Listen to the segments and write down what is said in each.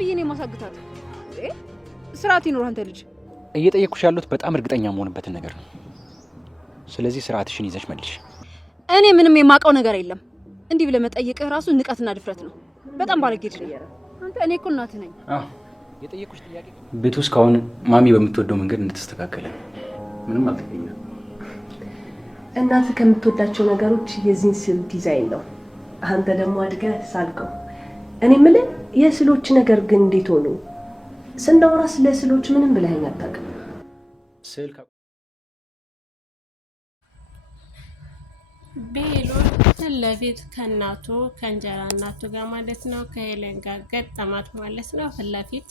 ብዬኔ ማሳግታት ስርዓት ይኖር። አንተ ልጅ እየጠየኩሽ ያሉት በጣም እርግጠኛ መሆንበትን ነገር ነው። ስለዚህ ስርዓትሽን ይዘሽ መልሽ። እኔ ምንም የማውቀው ነገር የለም። እንዲህ ብለህ መጠየቅህ ራሱ ንቀትና ድፍረት ነው። በጣም ባለጌ ልጅ ነህ አንተ። እኔ እኮ እናትህ ነኝ። የጠየኩሽ ጥያቄ ቤት ውስጥ ካሁን ማሚ በምትወደው መንገድ እንድትስተካከለ ምንም አልተገኘም። እናትህ ከምትወዳቸው ነገሮች የዚህን ስዕል ዲዛይን ነው። አንተ ደግሞ አድገህ ሳልከው። እኔ የምልህ የስዕሎች ነገር ግን እንዴት ሆኑ? ስንዳወራ ስለ ስዕሎች ምንም ብለኸኝ አታውቅም። ስዕል ቤሉል ፊት ለፊት ከእናቱ ከእንጀራ እናቱ ጋር ማለት ነው ከሄለን ጋር ገጠማት ማለት ነው። ፊት ለፊት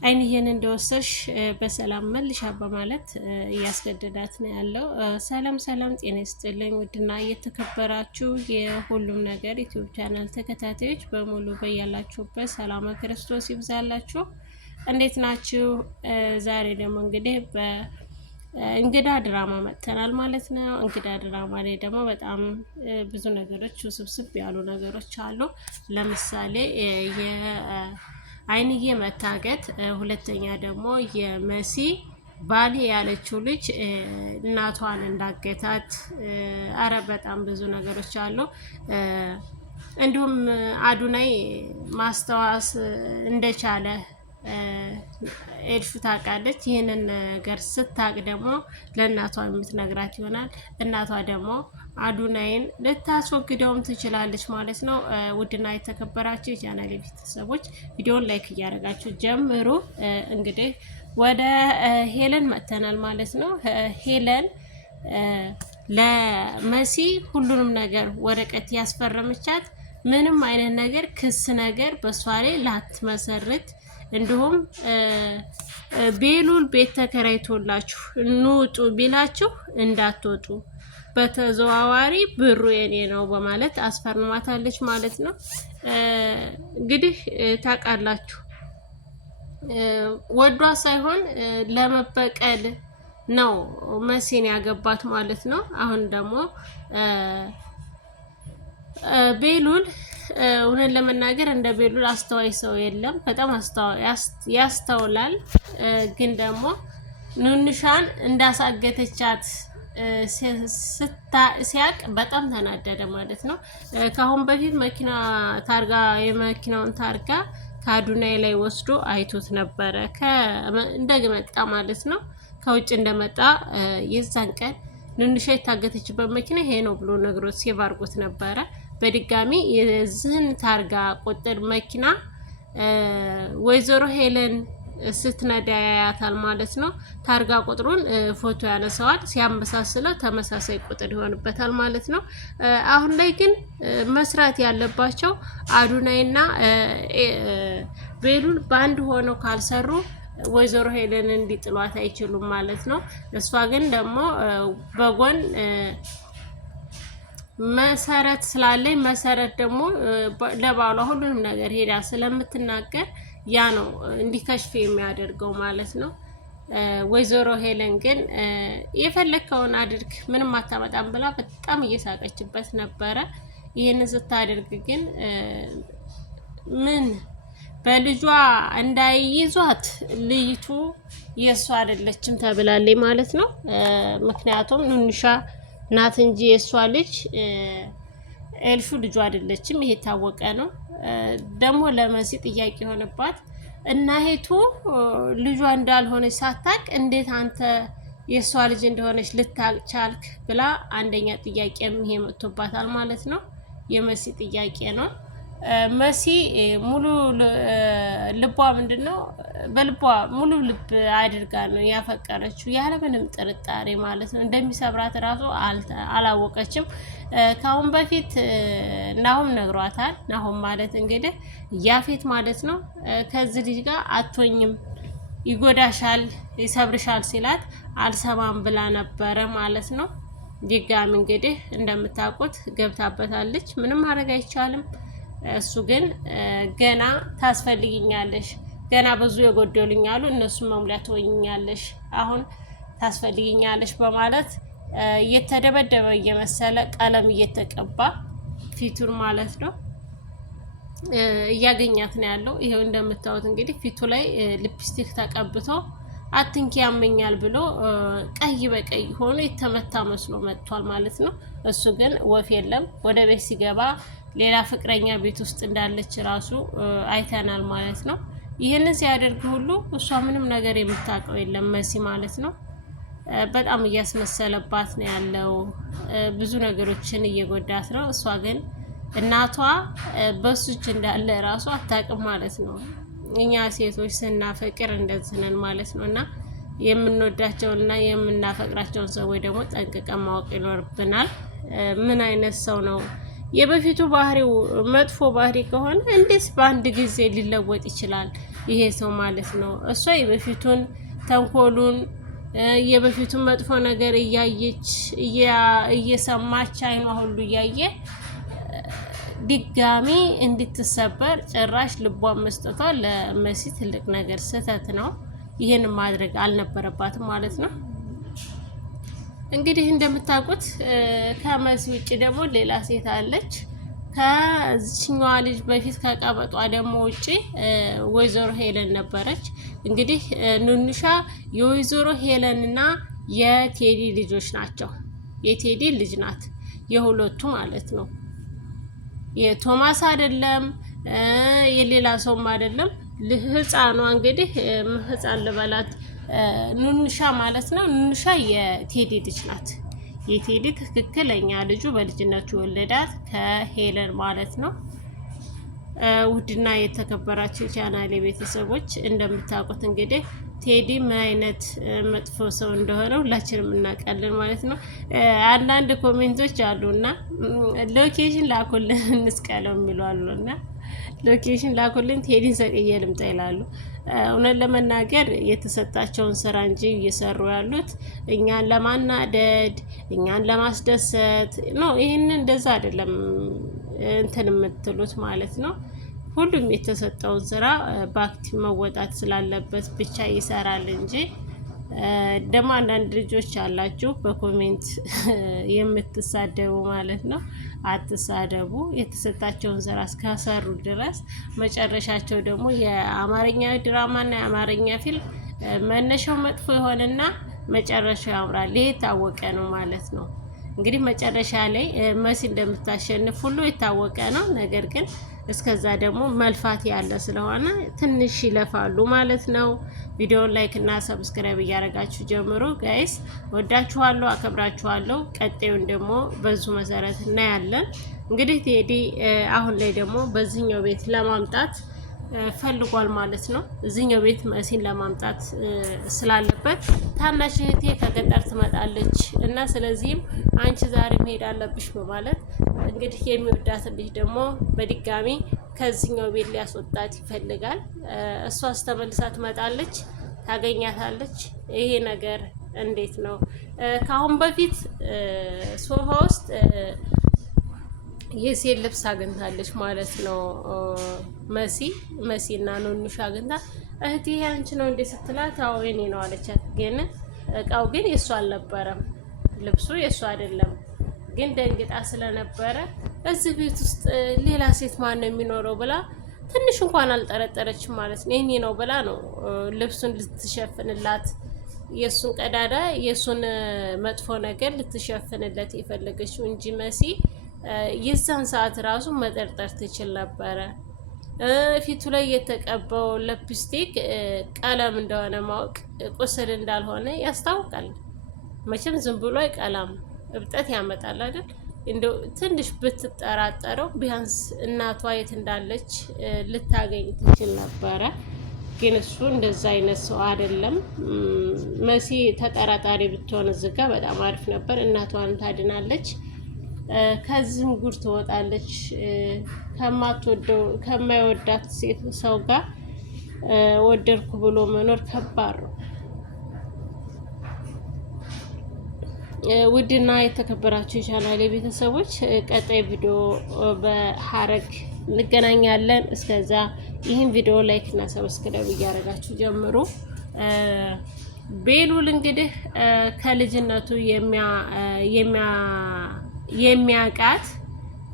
አይንዬን እንደወሰድሽ በሰላም መልሻ በማለት እያስገደዳት ነው ያለው። ሰላም ሰላም፣ ጤና ይስጥልኝ ውድና እየተከበራችሁ የሁሉም ነገር ዩቲዩብ ቻናል ተከታታዮች በሙሉ በያላችሁበት ሰላም ክርስቶስ ይብዛላችሁ። እንዴት ናችሁ? ዛሬ ደግሞ እንግዲህ በእንግዳ ድራማ መጥተናል ማለት ነው። እንግዳ ድራማ ላይ ደግሞ በጣም ብዙ ነገሮች ውስብስብ ያሉ ነገሮች አሉ። ለምሳሌ አይንዬ መታገት፣ ሁለተኛ ደግሞ የመሲ ባሌ ያለችው ልጅ እናቷን እንዳገታት፣ አረ በጣም ብዙ ነገሮች አሉ። እንዲሁም አዱናይ ማስተዋስ እንደቻለ ኤልሹ ታውቃለች። ይህንን ነገር ስታቅ ደግሞ ለእናቷ የምትነግራት ይሆናል። እናቷ ደግሞ አዱናይን ልታስወግደውም ትችላለች ማለት ነው። ውድና የተከበራችሁ የቻናሌ ቤተሰቦች ቪዲዮን ላይክ እያደረጋችሁ ጀምሩ። እንግዲህ ወደ ሄለን መጥተናል ማለት ነው። ሄለን ለመሲ ሁሉንም ነገር ወረቀት ያስፈረመቻት ምንም አይነት ነገር ክስ ነገር በሷ ላይ ላትመሰርት፣ እንዲሁም ቤሉል ቤት ተከራይቶላችሁ እንውጡ ቢላችሁ እንዳትወጡ፣ በተዘዋዋሪ ብሩ የኔ ነው በማለት አስፈርማታለች ማለት ነው። እንግዲህ ታውቃላችሁ ወዷ ሳይሆን ለመበቀል ነው መሲን ያገባት ማለት ነው። አሁን ደግሞ ቤሉል እውነት ለመናገር እንደ ቤሉል አስተዋይ ሰው የለም። በጣም ያስተውላል። ግን ደግሞ ኑንሻን እንዳሳገተቻት ሲያቅ በጣም ተናደደ ማለት ነው። ከአሁን በፊት መኪና ታርጋ የመኪናውን ታርጋ ከአዱናይ ላይ ወስዶ አይቶት ነበረ። እንደመጣ ማለት ነው ከውጭ እንደመጣ የዛን ቀን ኑንሻ የታገተችበት መኪና ይሄ ነው ብሎ ነግሮት ሴቭ አድርጎት ነበረ። በድጋሚ የዚህን ታርጋ ቁጥር መኪና ወይዘሮ ሄለን ስትነዳ ያያታል ማለት ነው። ታርጋ ቁጥሩን ፎቶ ያነሳዋል። ሲያመሳስለው ተመሳሳይ ቁጥር ይሆንበታል ማለት ነው። አሁን ላይ ግን መስራት ያለባቸው አዱናይና ቤሉል በአንድ ሆነው ካልሰሩ ወይዘሮ ሄለን እንዲጥሏት አይችሉም ማለት ነው። እሷ ግን ደግሞ በጎን መሰረት ስላለኝ መሰረት ደግሞ ለባሏ ሁሉንም ነገር ሄዳ ስለምትናገር ያ ነው እንዲከሽፍ የሚያደርገው ማለት ነው። ወይዘሮ ሄለን ግን የፈለከውን አድርግ ምንም አታመጣም ብላ በጣም እየሳቀችበት ነበረ። ይህንን ስታደርግ ግን ምን በልጇ እንዳይይዟት ልይቱ የእሷ አይደለችም ተብላለች ማለት ነው። ምክንያቱም ኑንሻ ናት እንጂ የእሷ ልጅ ኤልሹ ልጇ አይደለችም። ይሄ ታወቀ ነው። ደግሞ ለመሲ ጥያቄ የሆነባት እናሄቱ ልጇ እንዳልሆነች ሳታቅ እንዴት አንተ የእሷ ልጅ እንደሆነች ልታቅ ቻልክ ብላ አንደኛ ጥያቄም ይሄ መጥቶባታል ማለት ነው። የመሲ ጥያቄ ነው። መሲ ሙሉ ልቧ ምንድነው በልቧ ሙሉ ልብ አድርጋ ነው ያፈቀረችው ያለምንም ጥርጣሬ ማለት ነው። እንደሚሰብራት ራሱ አላወቀችም። ካሁን በፊት ናሁም ነግሯታል። ናሁም ማለት እንግዲህ ያፌት ማለት ነው። ከዚህ ልጅ ጋር አትሆኝም፣ ይጎዳሻል፣ ይሰብርሻል ሲላት አልሰማም ብላ ነበረ ማለት ነው። ድጋሚ እንግዲህ እንደምታውቁት ገብታበታለች። ምንም ማድረግ አይቻልም። እሱ ግን ገና ታስፈልጊኛለሽ፣ ገና ብዙ የጎደሉኝ አሉ። እነሱን መሙላት ትወኛለሽ፣ አሁን ታስፈልጊኛለሽ በማለት እየተደበደበ እየመሰለ ቀለም እየተቀባ ፊቱን ማለት ነው እያገኛት ነው ያለው። ይሄው እንደምታዩት እንግዲህ ፊቱ ላይ ሊፕስቲክ ተቀብቶ አትንኪ ያመኛል ብሎ ቀይ በቀይ ሆኖ የተመታ መስሎ መጥቷል ማለት ነው። እሱ ግን ወፍ የለም። ወደ ቤት ሲገባ ሌላ ፍቅረኛ ቤት ውስጥ እንዳለች ራሱ አይተናል ማለት ነው። ይህንን ሲያደርግ ሁሉ እሷ ምንም ነገር የምታውቀው የለም መሲ ማለት ነው። በጣም እያስመሰለባት ነው ያለው። ብዙ ነገሮችን እየጎዳት ነው። እሷ ግን እናቷ በሱ እጅ እንዳለ ራሱ አታውቅም ማለት ነው። እኛ ሴቶች ስናፈቅር እንደዚህ ነን ማለት ነው። እና የምንወዳቸውንና የምናፈቅራቸውን ሰዎች ደግሞ ጠንቅቀን ማወቅ ይኖርብናል። ምን አይነት ሰው ነው? የበፊቱ ባህሪው መጥፎ ባህሪ ከሆነ እንዴት በአንድ ጊዜ ሊለወጥ ይችላል ይሄ ሰው ማለት ነው? እሷ የበፊቱን ተንኮሉን የበፊቱን መጥፎ ነገር እያየች እየሰማች አይኗ ሁሉ እያየ ድጋሚ እንድትሰበር ጭራሽ ልቧን መስጠቷ ለመሲ ትልቅ ነገር ስህተት ነው። ይህን ማድረግ አልነበረባትም ማለት ነው። እንግዲህ እንደምታውቁት ከመሲ ውጭ ደግሞ ሌላ ሴት አለች። ከዚህኛዋ ልጅ በፊት ከቀበጧ ደግሞ ውጭ ወይዘሮ ሄለን ነበረች። እንግዲህ ኑንሻ የወይዘሮ ሄለንና የቴዲ ልጆች ናቸው። የቴዲ ልጅ ናት፣ የሁለቱ ማለት ነው። የቶማስ አይደለም፣ የሌላ ሰውም አይደለም። ህፃኗ እንግዲህ ህፃን ልበላት ኑንሻ ማለት ነው። ኑንሻ የቴዲ ልጅ ናት። የቴዲ ትክክለኛ ልጁ በልጅነቱ የወለዳት ከሄለን ማለት ነው። ውድና የተከበራችሁ ቻናሌ ቤተሰቦች እንደምታውቁት እንግዲህ ቴዲ ምን አይነት መጥፎ ሰው እንደሆነ ሁላችንም እናውቃለን ማለት ነው። አንዳንድ ኮሜንቶች አሉና ሎኬሽን ላኩልን እንስቀለው የሚሉ አሉና ሎኬሽን ላኩልን ቴዲን ሰቅዬ ልምጣ ይላሉ። እውነት ለመናገር የተሰጣቸውን ስራ እንጂ እየሰሩ ያሉት እኛን ለማናደድ እኛን ለማስደሰት ነው። ይህንን እንደዛ አይደለም እንትን የምትሉት ማለት ነው። ሁሉም የተሰጠውን ስራ በአክቲቭ መወጣት ስላለበት ብቻ ይሰራል እንጂ ደግሞ አንዳንድ ልጆች አላችሁ በኮሜንት የምትሳደቡ ማለት ነው። አትሳደቡ። የተሰጣቸውን ስራ እስከሰሩ ድረስ መጨረሻቸው ደግሞ የአማርኛ ድራማና የአማርኛ ፊልም መነሻው መጥፎ የሆነና መጨረሻው ያምራል። ይሄ የታወቀ ነው ማለት ነው። እንግዲህ መጨረሻ ላይ መሲ እንደምታሸንፍ ሁሉ የታወቀ ነው። ነገር ግን እስከዛ ደግሞ መልፋት ያለ ስለሆነ ትንሽ ይለፋሉ ማለት ነው። ቪዲዮውን ላይክ እና ሰብስክራይብ እያደረጋችሁ ጀምሮ ጋይስ፣ ወዳችኋለሁ፣ አከብራችኋለሁ። ቀጣዩን ደግሞ በዙ መሰረት እናያለን። እንግዲህ ቴዲ አሁን ላይ ደግሞ በዚህኛው ቤት ለማምጣት ፈልጓል ማለት ነው። እዚህኛው ቤት መሲን ለማምጣት ስላለበት ታናሽ እህቴ ከገጠር ትመጣለች እና ስለዚህም አንቺ ዛሬ መሄድ አለብሽ በማለት እንግዲህ የሚወዳት ልጅ ደግሞ በድጋሚ ከዚህኛው ቤት ሊያስወጣት ይፈልጋል። እሷ ስተመልሳ ትመጣለች፣ ታገኛታለች። ይሄ ነገር እንዴት ነው? ከአሁን በፊት ሶፋ ውስጥ የሴት ልብስ አግኝታለች ማለት ነው። መሲና ኑንሻ አግኝታ እህቴ አንቺ ነው እንዴ ስትላት አዎ የኔ ነው አለቻት። ግን እቃው ግን የሷ አልነበረም፣ ልብሱ የሷ አይደለም። ግን ደንግጣ ስለነበረ እዚህ ቤት ውስጥ ሌላ ሴት ማን ነው የሚኖረው ብላ ትንሽ እንኳን አልጠረጠረችም ማለት ነው። የኔ ነው ብላ ነው ልብሱን ልትሸፍንላት፣ የሱን ቀዳዳ የሱን መጥፎ ነገር ልትሸፍንለት የፈለገችው እንጂ መሲ የዛን ሰዓት ራሱ መጠርጠር ትችል ነበረ። ፊቱ ላይ የተቀባው ሊፕስቲክ ቀለም እንደሆነ ማወቅ ቁስል እንዳልሆነ ያስታውቃል። መቼም ዝም ብሎ ቀለም እብጠት ያመጣል አይደል? እንደው ትንሽ ብትጠራጠረው ቢያንስ እናቷ የት እንዳለች ልታገኝ ትችል ነበረ። ግን እሱ እንደዛ አይነት ሰው አይደለም። መሲ ተጠራጣሪ ብትሆን ዝጋ በጣም አሪፍ ነበር። እናቷን ታድናለች፣ ከዚህም ጉድ ትወጣለች። ከማይወዳት ሴት ሰው ጋር ወደድኩ ብሎ መኖር ከባድ ነው። ውድና የተከበራችሁ የቻናሌ ቤተሰቦች ቀጣይ ቪዲዮ በሐረግ እንገናኛለን። እስከዛ ይህን ቪዲዮ ላይክ እና ሰብስክራይብ እያደረጋችሁ ጀምሩ። ቤሉል እንግዲህ ከልጅነቱ የሚያቃት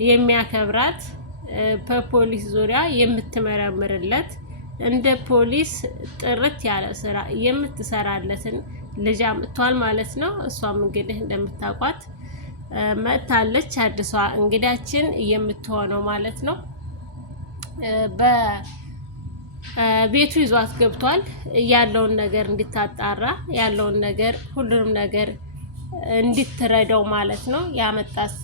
የሚያከብራት በፖሊስ ዙሪያ የምትመረምርለት እንደ ፖሊስ ጥርት ያለ ስራ የምትሰራለትን ልጅ አምጥቷል ማለት ነው። እሷም እንግዲህ እንደምታውቋት መጥታለች። አዲሷ እንግዳችን የምትሆነው ማለት ነው። በቤቱ ይዟት ገብቷል። ያለውን ነገር እንድታጣራ ያለውን ነገር ሁሉንም ነገር እንድትረዳው ማለት ነው። ያመጣት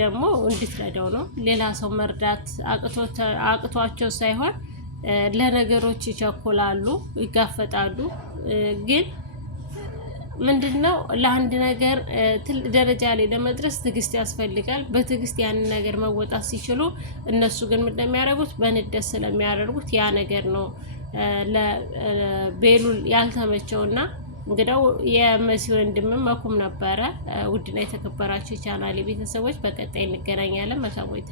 ደግሞ እንድትረዳው ነው። ሌላ ሰው መርዳት አቅቷቸው ሳይሆን ለነገሮች ይቸኩላሉ፣ ይጋፈጣሉ። ግን ምንድነው ለአንድ ነገር ትልቅ ደረጃ ላይ ለመድረስ ትዕግስት ያስፈልጋል። በትዕግስት ያንን ነገር መወጣት ሲችሉ እነሱ ግን እንደሚያደርጉት በንደት ስለሚያደርጉት ያ ነገር ነው ለቤሉል ያልተመቸውና እንግዲያው የመሲ ወንድም መኩም ነበረ። ውድና የተከበራችሁ ቻናሌ ቤተሰቦች በቀጣይ እንገናኛለን። መልካም ቆይታ